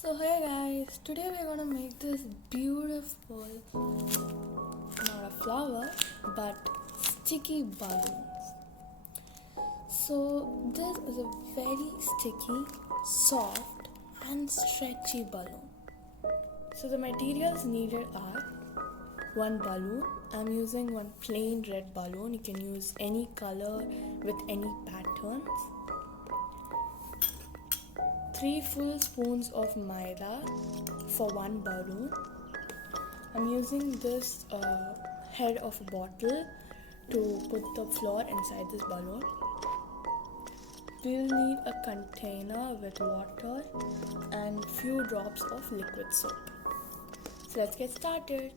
So hey guys, today we're gonna make this beautiful, not a flower, but sticky balloons. So this is a very sticky, soft and stretchy balloon. So the materials needed are one balloon. I'm using one plain red balloon. You can use any color with any patterns. 3 full spoons of maida for one balloon. I'm using this head of a bottle to put the flour inside this balloon. We'll need a container with water and few drops of liquid soap. So let's get started.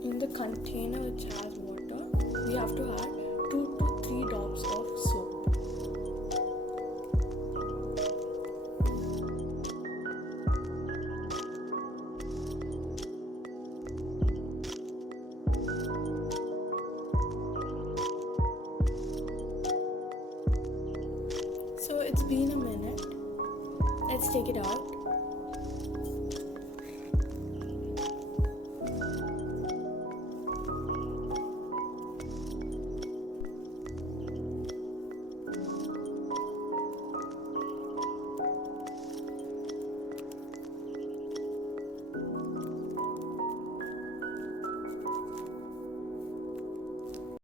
In the container which has water, we have to add 2 to 3 drops of soap. So it's been a minute. Let's take it out.